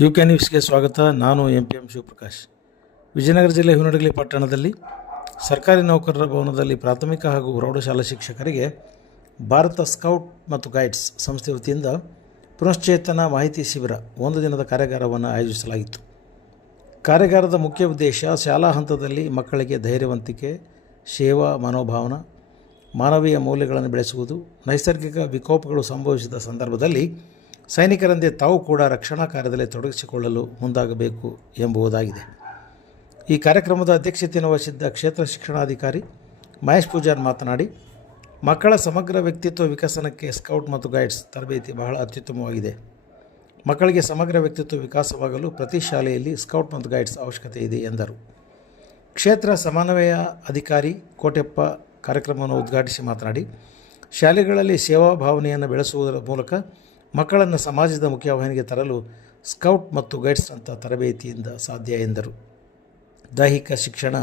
UK ನ್ಯೂಸ್ಗೆ ಸ್ವಾಗತ. ನಾನು ಎಂ ಶಿವಪ್ರಕಾಶ್. ವಿಜಯನಗರ ಜಿಲ್ಲೆ ಹುನಡಗಲಿ ಪಟ್ಟಣದಲ್ಲಿ ಸರ್ಕಾರಿ ನೌಕರರ ಭವನದಲ್ಲಿ ಪ್ರಾಥಮಿಕ ಹಾಗೂ ಪ್ರೌಢಶಾಲಾ ಶಿಕ್ಷಕರಿಗೆ ಭಾರತ ಸ್ಕೌಟ್ ಮತ್ತು ಗೈಡ್ಸ್ ಸಂಸ್ಥೆ ವತಿಯಿಂದ ಪುನಶ್ಚೇತನ ಮಾಹಿತಿ ಶಿಬಿರ ಒಂದು ದಿನದ ಕಾರ್ಯಾಗಾರವನ್ನು ಆಯೋಜಿಸಲಾಗಿತ್ತು. ಕಾರ್ಯಾಗಾರದ ಮುಖ್ಯ ಉದ್ದೇಶ ಶಾಲಾ ಹಂತದಲ್ಲಿ ಮಕ್ಕಳಿಗೆ ಧೈರ್ಯವಂತಿಕೆ, ಸೇವಾ ಮನೋಭಾವನ, ಮಾನವೀಯ ಮೌಲ್ಯಗಳನ್ನು ಬೆಳೆಸುವುದು, ನೈಸರ್ಗಿಕ ವಿಕೋಪಗಳು ಸಂಭವಿಸಿದ ಸಂದರ್ಭದಲ್ಲಿ ಸೈನಿಕರಂತೆ ತಾವು ಕೂಡ ರಕ್ಷಣಾ ಕಾರ್ಯದಲ್ಲಿ ತೊಡಗಿಸಿಕೊಳ್ಳಲು ಮುಂದಾಗಬೇಕು ಎಂಬುದಾಗಿದೆ. ಈ ಕಾರ್ಯಕ್ರಮದ ಅಧ್ಯಕ್ಷತೆಯನ್ನು ವಹಿಸಿದ್ದ ಕ್ಷೇತ್ರ ಶಿಕ್ಷಣಾಧಿಕಾರಿ ಮಹೇಶ್ ಪೂಜಾರ್ ಮಾತನಾಡಿ, ಮಕ್ಕಳ ಸಮಗ್ರ ವ್ಯಕ್ತಿತ್ವ ವಿಕಸನಕ್ಕೆ ಸ್ಕೌಟ್ ಮತ್ತು ಗೈಡ್ಸ್ ತರಬೇತಿ ಬಹಳ ಅತ್ಯುತ್ತಮವಾಗಿದೆ. ಮಕ್ಕಳಿಗೆ ಸಮಗ್ರ ವ್ಯಕ್ತಿತ್ವ ವಿಕಾಸವಾಗಲು ಪ್ರತಿ ಶಾಲೆಯಲ್ಲಿ ಸ್ಕೌಟ್ ಮತ್ತು ಗೈಡ್ಸ್ ಅವಶ್ಯಕತೆ ಇದೆ ಎಂದರು. ಕ್ಷೇತ್ರ ಸಮನ್ವಯ ಅಧಿಕಾರಿ ಕೋಟೆಪ್ಪ ಕಾರ್ಯಕ್ರಮವನ್ನು ಉದ್ಘಾಟಿಸಿ ಮಾತನಾಡಿ, ಶಾಲೆಗಳಲ್ಲಿ ಸೇವಾ ಭಾವನೆಯನ್ನು ಬೆಳೆಸುವುದರ ಮೂಲಕ ಮಕ್ಕಳನ್ನು ಸಮಾಜದ ಮುಖ್ಯವಾಹಿನಿಗೆ ತರಲು ಸ್ಕೌಟ್ ಮತ್ತು ಗೈಡ್ಸ್ನಂಥ ತರಬೇತಿಯಿಂದ ಸಾಧ್ಯ ಎಂದರು. ದೈಹಿಕ ಶಿಕ್ಷಣ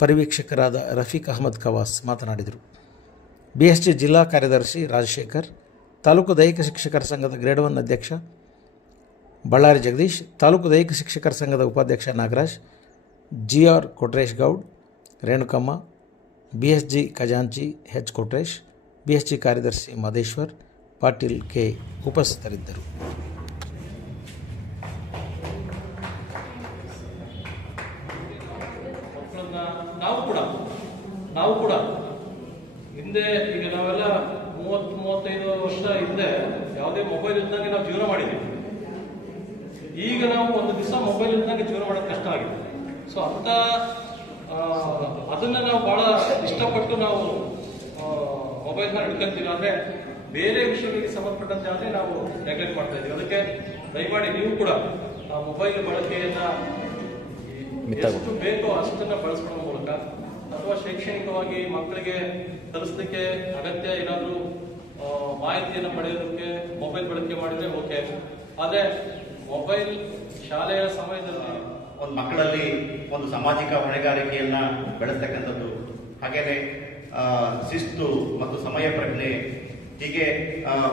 ಪರಿವೀಕ್ಷಕರಾದ ರಫೀಕ್ ಅಹಮದ್ ಖವಾಸ್ ಮಾತನಾಡಿದರು. BSG ಜಿಲ್ಲಾ ಕಾರ್ಯದರ್ಶಿ ರಾಜಶೇಖರ್, ತಾಲೂಕು ದೈಹಿಕ ಶಿಕ್ಷಕರ ಸಂಘದ ಗ್ರೇಡ್ 1 ಅಧ್ಯಕ್ಷ ಬಳ್ಳಾರಿ ಜಗದೀಶ್, ತಾಲೂಕು ದೈಹಿಕ ಶಿಕ್ಷಕರ ಸಂಘದ ಉಪಾಧ್ಯಕ್ಷ ನಾಗರಾಜ್, GR ಕೊಟ್ರೇಶ್ ಗೌಡ್, ರೇಣುಕಮ್ಮ, BSG ಖಜಾಂಚಿ H ಕೊಟ್ರೇಶ್, BSG ಕಾರ್ಯದರ್ಶಿ ಮಾದೇಶ್ವರ್, ಪಾಟೀಲ್ ಕೆ ಉಪಸ್ಥಿತರಿದ್ದರು. ನಾವು ಕೂಡ ಹಿಂದೆ ಈಗ ನಾವೆಲ್ಲ 30-35 ವರ್ಷ ಹಿಂದೆ ಯಾವುದೇ ಮೊಬೈಲ್ ಇದ್ದಂಗೆ ನಾವು ಜೀವನ ಮಾಡಿದ್ದೀವಿ. ಈಗ ನಾವು ಒಂದು ದಿವಸ ಮೊಬೈಲ್ ಇದ್ದಂಗೆ ಜೀವನ ಮಾಡೋದು ಕಷ್ಟ ಆಗಿದೆ. ಸೊ ಅಂತ ಅದನ್ನ ನಾವು ಬಹಳ ಇಷ್ಟಪಟ್ಟು ನಾವು ಮೊಬೈಲ್ನ ಹಿಡ್ಕೊಂತೀವಿ. ಅಂದ್ರೆ ಬೇರೆ ವಿಷಯಗಳಿಗೆ ಸಂಬಂಧಪಟ್ಟಂತೆ ಆದರೆ ನಾವು ನೆಗ್ಲೆಕ್ಟ್ ಮಾಡ್ತಾ ಇದ್ದೀವಿ. ಅದಕ್ಕೆ ದಯಮಾಡಿ ನೀವು ಕೂಡ ಆ ಮೊಬೈಲ್ ಬಳಕೆಯನ್ನ ಎಷ್ಟು ಬೇಕೋ ಅಷ್ಟನ್ನ ಬಳಸ್ಕೊಳ್ಳೋ ಮೂಲಕ ಅಥವಾ ಶೈಕ್ಷಣಿಕವಾಗಿ ಮಕ್ಕಳಿಗೆ ಕಲಿಸಲಿಕ್ಕೆ ಅಗತ್ಯ ಏನಾದರೂ ಮಾಹಿತಿಯನ್ನು ಪಡೆಯೋದಕ್ಕೆ ಮೊಬೈಲ್ ಬಳಕೆ ಮಾಡಿದ್ರೆ ಓಕೆ. ಆದರೆ ಮೊಬೈಲ್ ಶಾಲೆಯ ಸಮಯದಲ್ಲಿ ಒಂದು ಮಕ್ಕಳಲ್ಲಿ ಒಂದು ಸಾಮಾಜಿಕ ಹೊಣೆಗಾರಿಕೆಯನ್ನ ಬೆಳೆಸ್ತಕ್ಕಂಥದ್ದು, ಹಾಗೇನೆ ಶಿಸ್ತು ಮತ್ತು ಸಮಯ ಪ್ರಜ್ಞೆ, ಹೀಗೆ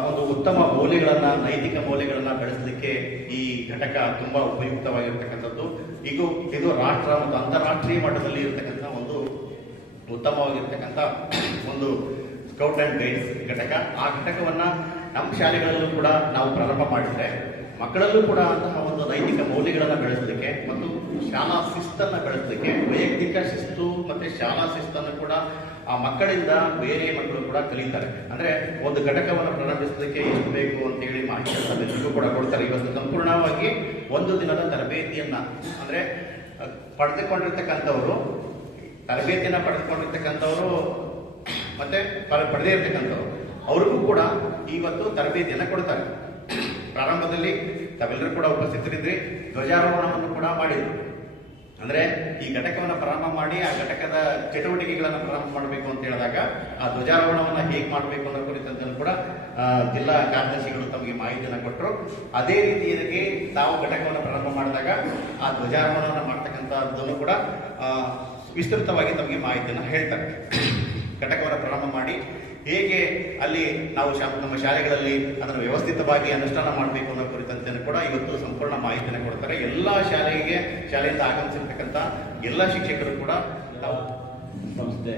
ಒಂದು ಉತ್ತಮ ಮೌಲ್ಯಗಳನ್ನ, ನೈತಿಕ ಮೌಲ್ಯಗಳನ್ನ ಬೆಳೆಸಲಿಕ್ಕೆ ಈ ಘಟಕ ತುಂಬಾ ಉಪಯುಕ್ತವಾಗಿರ್ತಕ್ಕಂಥದ್ದು. ಇದು ರಾಷ್ಟ್ರ ಮತ್ತು ಅಂತಾರಾಷ್ಟ್ರೀಯ ಮಟ್ಟದಲ್ಲಿ ಇರತಕ್ಕಂಥ ಒಂದು ಉತ್ತಮವಾಗಿರ್ತಕ್ಕಂಥ ಒಂದು ಸ್ಕೌಟ್ ಅಂಡ್ ಗೈಡ್ಸ್ ಘಟಕ. ಆ ಘಟಕವನ್ನ ನಮ್ಮ ಶಾಲೆಗಳಲ್ಲೂ ಕೂಡ ನಾವು ಪ್ರಾರಂಭ ಮಾಡಿದ್ರೆ ಮಕ್ಕಳಲ್ಲೂ ಕೂಡ ಅಂತಹ ಒಂದು ನೈತಿಕ ಮೌಲ್ಯಗಳನ್ನು ಬೆಳೆಸಲಿಕ್ಕೆ ಮತ್ತು ಶಾಲಾ ಶಿಸ್ತನ್ನು ಬೆಳೆಸಲಿಕ್ಕೆ, ವೈಯಕ್ತಿಕ ಶಿಸ್ತು ಮತ್ತೆ ಶಾಲಾ ಶಿಸ್ತನ್ನು ಕೂಡ ಆ ಮಕ್ಕಳಿಂದ ಬೇರೆ ಮಕ್ಕಳು ಕೂಡ ಕಲಿತಾರೆ. ಅಂದ್ರೆ ಒಂದು ಘಟಕವನ್ನು ಪ್ರಾರಂಭಿಸಲಿಕ್ಕೆ ಎಷ್ಟು ಬೇಕು ಅಂತೇಳಿ ಮಾಹಿತಿಯನ್ನು ಕೂಡ ಕೊಡ್ತಾರೆ. ಇವತ್ತು ಸಂಪೂರ್ಣವಾಗಿ ಒಂದು ದಿನದ ತರಬೇತಿಯನ್ನ ಅಂದ್ರೆ ತರಬೇತಿಯನ್ನ ಪಡೆದುಕೊಂಡಿರ್ತಕ್ಕಂಥವ್ರು ಮತ್ತೆ ಪಡೆದೇ ಇರ್ತಕ್ಕಂಥವ್ರು ಅವ್ರಿಗೂ ಕೂಡ ಇವತ್ತು ತರಬೇತಿಯನ್ನ ಕೊಡ್ತಾರೆ. ಪ್ರಾರಂಭದಲ್ಲಿ ತಾವೆಲ್ಲರೂ ಕೂಡ ಉಪಸ್ಥಿತರಿದ್ರಿ, ಧ್ವಜಾರೋಹಣವನ್ನು ಕೂಡ ಮಾಡಿದ್ರು. ಅಂದ್ರೆ ಈ ಘಟಕವನ್ನು ಪ್ರಾರಂಭ ಮಾಡಿ ಆ ಘಟಕದ ಚಟುವಟಿಕೆಗಳನ್ನು ಪ್ರಾರಂಭ ಮಾಡಬೇಕು ಅಂತ ಹೇಳಿದಾಗ ಆ ಧ್ವಜಾರೋಹಣವನ್ನ ಹೇಗೆ ಮಾಡಬೇಕು ಅನ್ನೋ ಕುರಿತಂತೆ ಕೂಡ ಜಿಲ್ಲಾ ಕಾರ್ಯದರ್ಶಿಗಳು ತಮಗೆ ಮಾಹಿತಿಯನ್ನು ಕೊಟ್ಟರು. ಅದೇ ರೀತಿಯಾಗಿ ತಾವು ಘಟಕವನ್ನು ಪ್ರಾರಂಭ ಮಾಡಿದಾಗ ಆ ಧ್ವಜಾರೋಹಣವನ್ನು ಮಾಡ್ತಕ್ಕಂಥದ್ದನ್ನು ಕೂಡ ವಿಸ್ತೃತವಾಗಿ ತಮಗೆ ಮಾಹಿತಿಯನ್ನು ಹೇಳ್ತಾರೆ. ಘಟಕವನ್ನು ಪ್ರಾರಂಭ ಮಾಡಿ ಹೇಗೆ ಅಲ್ಲಿ ನಾವು ನಮ್ಮ ಶಾಲೆಗಳಲ್ಲಿ ಅದನ್ನು ವ್ಯವಸ್ಥಿತವಾಗಿ ಅನುಷ್ಠಾನ ಮಾಡಬೇಕು ಅನ್ನೋ ಕುರಿತಂತೆ ಕೂಡ ಇವತ್ತು ಸಂಪೂರ್ಣ ಮಾಹಿತಿಯನ್ನು ಕೊಡ್ತಾರೆ. ಎಲ್ಲ ಶಾಲೆಯಿಂದ ಆಗಮಿಸಿರ್ತಕ್ಕಂಥ ಎಲ್ಲ ಶಿಕ್ಷಕರು ಕೂಡ ಸಂಸ್ಥೆ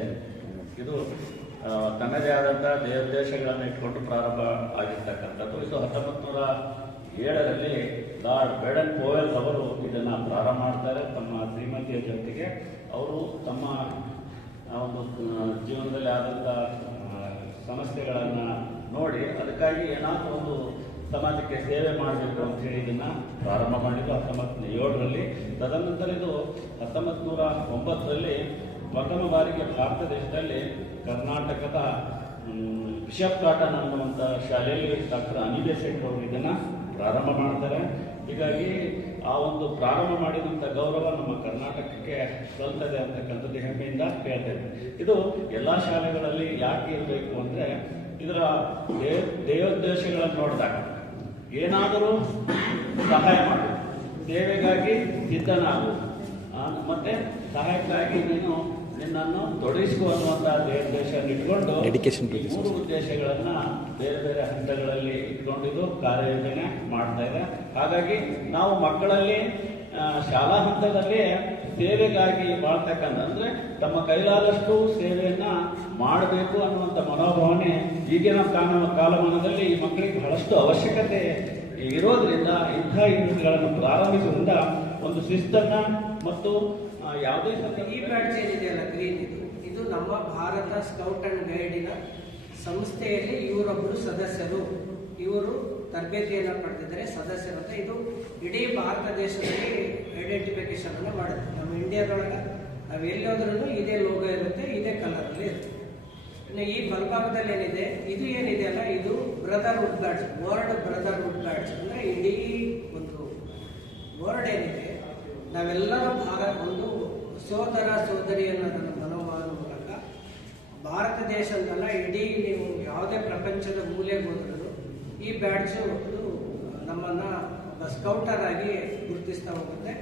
ಇದು ತನ್ನದೇ ಆದಂಥ ದೇಶಗಳನ್ನು ಇಟ್ಕೊಂಡು ಪ್ರಾರಂಭ ಆಗಿರ್ತಕ್ಕಂಥದ್ದು. ಇದು 1907ರಲ್ಲಿ ಲಾರ್ಡ್ ಬೇಡನ್ ಪೋವೆಲ್ ಅವರು ಇದನ್ನು ಪ್ರಾರಂಭ ಮಾಡ್ತಾರೆ. ತಮ್ಮ ಶ್ರೀಮತಿಯ ಜೊತೆಗೆ ಅವರು ತಮ್ಮ ಒಂದು ಜೀವನದಲ್ಲಿ ಆದಂಥ ಸಮಸ್ಯೆಗಳನ್ನು ನೋಡಿ ಅದಕ್ಕಾಗಿ ಏನಾದರೂ ಒಂದು ಸಮಾಜಕ್ಕೆ ಸೇವೆ ಮಾಡಬೇಕು ಅಂತ ಹೇಳಿ ಇದನ್ನು ಪ್ರಾರಂಭ ಮಾಡಿದ್ದು 1907ರಲ್ಲಿ. ತದನಂತರ ಇದು 1909ರಲ್ಲಿ ಪ್ರಥಮ ಬಾರಿಗೆ ಭಾರತ ದೇಶದಲ್ಲಿ ಕರ್ನಾಟಕದ ಬಿಷಪ್ ಕಾಟನ್ ಅನ್ನುವಂಥ ಶಾಲೆಯಲ್ಲಿ ಡಾಕ್ಟರ್ ಅನಿಬೆ ಶೆಟ್ಟಿ ಅವರು ಇದನ್ನು ಪ್ರಾರಂಭ ಮಾಡ್ತಾರೆ. ಹೀಗಾಗಿ ಆ ಒಂದು ಪ್ರಾರಂಭ ಮಾಡಿದಂಥ ಗೌರವ ನಮ್ಮ ಕರ್ನಾಟಕಕ್ಕೆ ಸಲ್ತದೆ ಅಂತಕ್ಕಂಥದ್ದು ಹೆಮ್ಮೆಯಿಂದ ಹೇಳ್ತೇವೆ. ಇದು ಎಲ್ಲ ಶಾಲೆಗಳಲ್ಲಿ ಯಾಕೆ ಇರಬೇಕು ಅಂದರೆ ಇದರ ದೇವೋದ್ದೇಶಗಳನ್ನು ನೋಡಿದಾಗ ಏನಾದರೂ ಸಹಾಯ ಮಾಡು, ಸೇವೆಗಾಗಿ ಸಿದ್ಧನಾಗು, ಮತ್ತೆ ಸಹಾಯಕ್ಕಾಗಿ ನೀನು ನಿನ್ನನ್ನು ತೊಡಗಿಸುವ ಅನ್ನುವಂಥ ಉದ್ದೇಶವನ್ನು ಇಟ್ಕೊಂಡು Dedication to ಈ this 3 ಉದ್ದೇಶಗಳನ್ನು ಬೇರೆ ಬೇರೆ ಹಂತಗಳಲ್ಲಿ ಇಟ್ಕೊಂಡಿದ್ದು ಕಾರ್ಯಯೋಜನೆ ಮಾಡ್ತಾ ಇದೆ. ಹಾಗಾಗಿ ನಾವು ಮಕ್ಕಳಲ್ಲಿ ಶಾಲಾ ಹಂತದಲ್ಲಿ ಸೇವೆಗಾಗಿ ಬಾಳ್ತಕ್ಕಂಥ ಅಂದರೆ ತಮ್ಮ ಕೈಲಾದಷ್ಟು ಸೇವೆಯನ್ನ ಮಾಡಬೇಕು ಅನ್ನುವಂಥ ಮನೋಭಾವನೆ ಈಗಿನ ಕಾಲಮಾನದಲ್ಲಿ ಈ ಮಕ್ಕಳಿಗೆ ಬಹಳಷ್ಟು ಅವಶ್ಯಕತೆ ಇರೋದ್ರಿಂದ ಇಂಥ ಯೂನಿಟ್ಗಳನ್ನು ಪ್ರಾರಂಭಿಸುವುದರಿಂದ ಒಂದು ಶಿಸ್ತನ್ನ ಮತ್ತು ಯಾವುದೇ ಈ ಬ್ಯಾಡ್ಜ್ ಏನಿದೆಯಲ್ಲ ಗ್ರೀನ್ ಇದು ನಮ್ಮ ಭಾರತ ಸ್ಕೌಟ್ ಅಂಡ್ ಗೈಡಿನ ಸಂಸ್ಥೆಯಲ್ಲಿ ಇವರೊಬ್ಬರು ಸದಸ್ಯರು. ಇವರು ತರಬೇತಿಯನ್ನು ಪಡೆದಿದ್ದಾರೆ ಸದಸ್ಯರು ಅಂತ. ಇದು ಇಡೀ ಭಾರತ ದೇಶದಲ್ಲಿ ಐಡೆಂಟಿಫಿಕೇಶನ್ ಅನ್ನು ಮಾಡುತ್ತೆ. ನಮ್ಮ ಇಂಡಿಯಾದೊಳಗೆ ನಾವು ಎಲ್ಲಿ ಹೋದ್ರೂ ಇದೇ ಲೋಗೋ ಇರುತ್ತೆ, ಇದೇ ಕಲರಲ್ಲಿ ಇರುತ್ತೆ. ಇನ್ನು ಈ ಬಲಭಾಗದಲ್ಲಿ ಏನಿದೆ, ಇದು ಏನಿದೆಯಲ್ಲ ಇದು brotherhood badge, world brotherhood badge. ಅಂದರೆ ಇಡೀ ಒಂದು ವರ್ಲ್ಡ್ ಏನಿದೆ ನಾವೆಲ್ಲರೂ ಒಂದು ಸೋದರ ಸೋದರಿ ಅನ್ನೋದನ್ನು ಮನೋಭಾವದ ಮೂಲಕ ಭಾರತ ದೇಶದಲ್ಲ ಇಡೀ ನೀವು ಯಾವುದೇ ಪ್ರಪಂಚದ ಮೂಲೆಗೆ ಹೋದರೂ ಈ ಬ್ಯಾಡ್ಜು ನಮ್ಮನ್ನು ಒಬ್ಬ ಸ್ಕೌಟರ್ ಆಗಿ ಗುರುತಿಸ್ತಾ ಹೋಗುತ್ತೆ.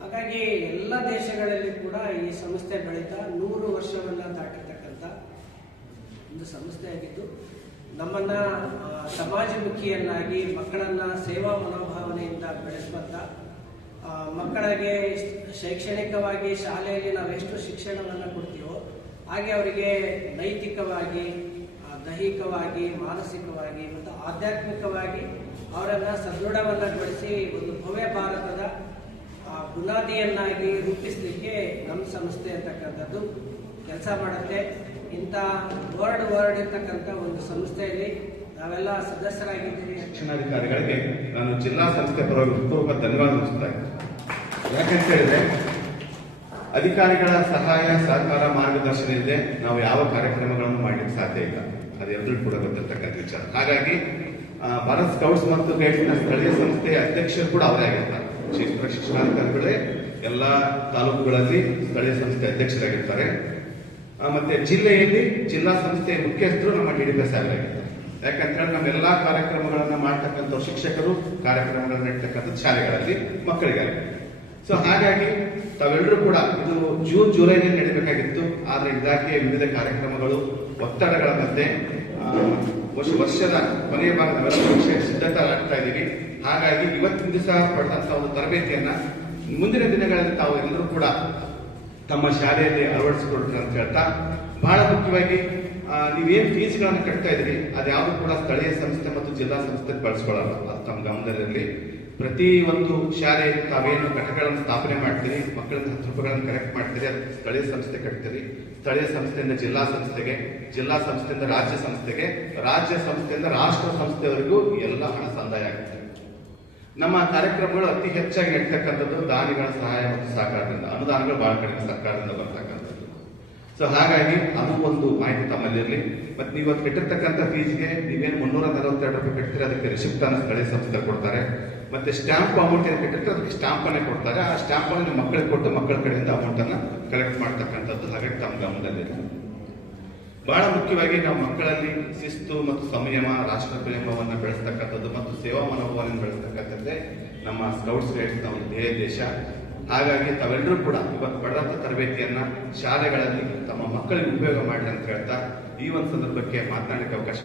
ಹಾಗಾಗಿ ಎಲ್ಲ ದೇಶಗಳಲ್ಲಿ ಕೂಡ ಈ ಸಂಸ್ಥೆ ಬೆಳೀತಾ 100 ವರ್ಷವನ್ನು ದಾಟಿರ್ತಕ್ಕಂಥ ಒಂದು ಸಂಸ್ಥೆಯಾಗಿದ್ದು ನಮ್ಮನ್ನು ಸಮಾಜಮುಖಿಯನ್ನಾಗಿ ಮಕ್ಕಳನ್ನು ಸೇವಾ ಮನೋಭಾವನೆಯಿಂದ ಬೆಳೆಸುವಂಥ ಮಕ್ಕಳಿಗೆ ಶೈಕ್ಷಣಿಕವಾಗಿ ಶಾಲೆಯಲ್ಲಿ ನಾವೆಷ್ಟು ಶಿಕ್ಷಣವನ್ನು ಕೊಡ್ತೀವೋ ಹಾಗೆ ಅವರಿಗೆ ನೈತಿಕವಾಗಿ ದೈಹಿಕವಾಗಿ ಮಾನಸಿಕವಾಗಿ ಮತ್ತು ಆಧ್ಯಾತ್ಮಿಕವಾಗಿ ಅವರನ್ನು ಸದೃಢವನ್ನಾಗೊಳಿಸಿ ಒಂದು ಭವ್ಯ ಭಾರತದ ಬುನಾದಿಯನ್ನಾಗಿ ರೂಪಿಸಲಿಕ್ಕೆ ನಮ್ಮ ಸಂಸ್ಥೆ ಅಂತಕ್ಕಂಥದ್ದು ಕೆಲಸ ಮಾಡುತ್ತೆ. ಇಂಥ ವರ್ಲ್ಡ್ ಇರ್ತಕ್ಕಂಥ ಒಂದು ಸಂಸ್ಥೆಯಲ್ಲಿ ನಾವೆಲ್ಲ ಸದಸ್ಯರಾಗಿದ್ದೀವಿ. ಶಿಕ್ಷಣಾಧಿಕಾರಿಗಳಿಗೆ ನಾನು ಜಿಲ್ಲಾ ಸಂಸ್ಥೆ ಪರವಾಗಿ ಹೃತ್ಪೂರ್ವಕ ಧನ್ಯವಾದ ತಿಳಿಸ್ತಾ ಇದ್ದೀನಿ. ಯಾಕಂತ ಹೇಳಿದ್ರೆ ಅಧಿಕಾರಿಗಳ ಸಹಾಯ ಸಹಕಾರ ಮಾರ್ಗದರ್ಶನ ಇಲ್ಲದೆ ನಾವು ಯಾವ ಕಾರ್ಯಕ್ರಮಗಳನ್ನು ಮಾಡಲಿಕ್ಕೆ ಸಾಧ್ಯ ಇಲ್ಲ. ಅದೆಲ್ಲರೂ ಕೂಡ ಗೊತ್ತಿರ್ತಕ್ಕಂಥ ವಿಚಾರ. ಹಾಗಾಗಿ ಭಾರತ್ ಸ್ಕೌಟ್ಸ್ ಮತ್ತು ಗೈಡ್ಸ್ನ ಸ್ಥಳೀಯ ಸಂಸ್ಥೆಯ ಅಧ್ಯಕ್ಷರು ಕೂಡ ಅವರೇ ಆಗಿರ್ತಾರೆ. ಶಿಕ್ಷಣಾಧಿಕಾರಿಗಳೇ ಎಲ್ಲ ತಾಲೂಕುಗಳಲ್ಲಿ ಸ್ಥಳೀಯ ಸಂಸ್ಥೆ ಅಧ್ಯಕ್ಷರಾಗಿರ್ತಾರೆ. ಮತ್ತೆ ಜಿಲ್ಲೆಯಲ್ಲಿ ಜಿಲ್ಲಾ ಸಂಸ್ಥೆಯ ಮುಖ್ಯಸ್ಥರು ನಮ್ಮ TDPS ಆಗಿರ್ತಾರೆ. ಯಾಕಂತ ಹೇಳಿ ನಮ್ಮೆಲ್ಲಾ ಕಾರ್ಯಕ್ರಮಗಳನ್ನ ಮಾಡ್ತಕ್ಕಂಥ ಶಿಕ್ಷಕರು ಕಾರ್ಯಕ್ರಮಗಳನ್ನ ಇಡ್ತಕ್ಕಂಥ ಶಾಲೆಗಳಲ್ಲಿ ಮಕ್ಕಳಿಗಾಗಿ. ಸೊ ಹಾಗಾಗಿ ತಾವೆಲ್ಲರೂ ಕೂಡ ಇದು ಜೂನ್ ಜುಲೈನಲ್ಲಿ ನಡೀಬೇಕಾಗಿತ್ತು. ಆದ್ರೆ ಇಲಾಖೆಯ ವಿವಿಧ ಕಾರ್ಯಕ್ರಮಗಳು ಒತ್ತಡಗಳ ಮಧ್ಯೆ ವರ್ಷದ ಕೊನೆಯ ಭಾಗದ ಪರೀಕ್ಷೆ ಸಿದ್ಧತೆ ಆಗ್ತಾ ಇದ್ದೀವಿ. ಹಾಗಾಗಿ ಇವತ್ತಿನ ದಿವಸ ಪಡೆದಂತ ಒಂದು ತರಬೇತಿಯನ್ನ ಮುಂದಿನ ದಿನಗಳಲ್ಲಿ ತಾವು ಎಲ್ಲರೂ ಕೂಡ ತಮ್ಮ ಶಾಲೆಯಲ್ಲಿ ಅಳವಡಿಸಿಕೊಡ್ತಾರೆ ಅಂತ ಹೇಳ್ತಾ, ಬಹಳ ಮುಖ್ಯವಾಗಿ ನೀವೇನು ಫೀಸ್ಗಳನ್ನು ಕಟ್ತಾ ಇದ್ರಿ ಅದ್ಯಾವುದು ಕೂಡ ಸ್ಥಳೀಯ ಸಂಸ್ಥೆ ಮತ್ತು ಜಿಲ್ಲಾ ಸಂಸ್ಥೆ ಬಳಸ್ಕೊಳ್ಳಲ್ಲ. ಅದು ತಮ್ಮ ಗಮನದಲ್ಲಿ ಪ್ರತಿ ಒಂದು ಶಾಲೆ ತಾವೇನು ಘಟಕಗಳನ್ನು ಸ್ಥಾಪನೆ ಮಾಡ್ತೀರಿ, ಮಕ್ಕಳಿಂದ 10 ರೂಪಾಯಿಗಳನ್ನು ಕಲೆಕ್ಟ್ ಮಾಡ್ತೀರಿ, ಅದು ಸ್ಥಳೀಯ ಸಂಸ್ಥೆ ಕಟ್ತೀರಿ. ಸ್ಥಳೀಯ ಸಂಸ್ಥೆಯಿಂದ ಜಿಲ್ಲಾ ಸಂಸ್ಥೆಗೆ, ಜಿಲ್ಲಾ ಸಂಸ್ಥೆಯಿಂದ ರಾಜ್ಯ ಸಂಸ್ಥೆಗೆ, ರಾಜ್ಯ ಸಂಸ್ಥೆಯಿಂದ ರಾಷ್ಟ್ರ ಸಂಸ್ಥೆವರೆಗೂ ಎಲ್ಲ ಹಣ ಸಂದಾಯ ಆಗುತ್ತೆ. ನಮ್ಮ ಕಾರ್ಯಕ್ರಮಗಳು ಅತಿ ಹೆಚ್ಚಾಗಿ ನಡೀತಕ್ಕಂಥದ್ದು ದಾನಿಗಳ ಸಹಾಯ ಮತ್ತು ಸಹಕಾರದಿಂದ. ಅನುದಾನಗಳು ಬಹಳ ಕಡಿಮೆ ಸರ್ಕಾರದಿಂದ ಬರ್ತಕ್ಕಂಥದ್ದು. ಸೊ ಹಾಗಾಗಿ ಅದು ಒಂದು ಮಾಹಿತಿ ತಮ್ಮಲ್ಲಿರಲಿ. ಮತ್ತೆ ನೀವು ಕಟ್ಟಿರ್ತಕ್ಕಂಥ ಫೀಸ್ಗೆ ನೀವೇನು 342 ರೂಪಾಯಿ ಕಟ್ತೀರಿ, ಅದಕ್ಕೆ ರಿಸಿಪ್ಟ್ ಅನ್ನು ಸ್ಥಳೀಯ ಸಂಸ್ಥೆ ಕೊಡ್ತಾರೆ. ಮತ್ತೆ ಸ್ಟ್ಯಾಂಪ್ ಅಮೌಂಟ್ ಏನು ಕಟ್ಟಿರ್ತಾರೆ ಅದಕ್ಕೆ ಸ್ಟ್ಯಾಂಪ್ ಅನ್ನೇ ಕೊಡ್ತಾರೆ. ಆ ಸ್ಟ್ಯಾಂಪ್ ಅನ್ನು ನಿಮ್ಮ ಮಕ್ಕಳಿಗೆ ಕೊಟ್ಟು ಮಕ್ಕಳ ಕಡೆಯಿಂದ ಅಮೌಂಟ್ ಅನ್ನ ಕಲೆಕ್ಟ್ ಮಾಡ್ತಕ್ಕಂಥದ್ದು. ಹಾಗಾಗಿ ತಮ್ಮ ಗಮನದಲ್ಲಿದೆ. ಬಹಳ ಮುಖ್ಯವಾಗಿ ನಾವು ಮಕ್ಕಳಲ್ಲಿ ಶಿಸ್ತು ಮತ್ತು ಸಂಯಮ, ರಾಷ್ಟ್ರ ಪ್ರೇಮವನ್ನು ಬೆಳೆಸ್ತಕ್ಕಂಥದ್ದು ಮತ್ತು ಸೇವಾ ಮನೋಭಾವನೆಯನ್ನು ಬೆಳೆಸ್ತಕ್ಕಂಥದ್ದೇ ನಮ್ಮ ಸ್ಕೌಟ್ಸ್ ಗೈಡ್ಸ್ನ ಒಂದು ಧ್ಯೇಯ ದೇಶ. ಹಾಗಾಗಿ ತಾವೆಲ್ಲರೂ ಕೂಡ ಇವತ್ತು ಪಡೆದಂತ ತರಬೇತಿಯನ್ನ ಶಾಲೆಗಳಲ್ಲಿ ತಮ್ಮ ಮಕ್ಕಳಿಗೆ ಉಪಯೋಗ ಮಾಡಿ ಅಂತ ಹೇಳ್ತಾ ಈ ಒಂದು ಸಂದರ್ಭಕ್ಕೆ ಮಾತನಾಡಲಿಕ್ಕೆ ಅವಕಾಶ